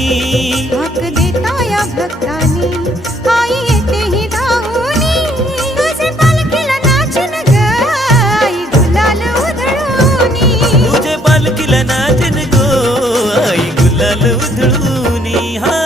हाक देता या भक्तानी आई येते ही धावूनी तुझे पालखीला नाचन ग आई गुलाल उधळूनी तुझे पालखीला नाचन गो आई गुलाल उधळूनी हा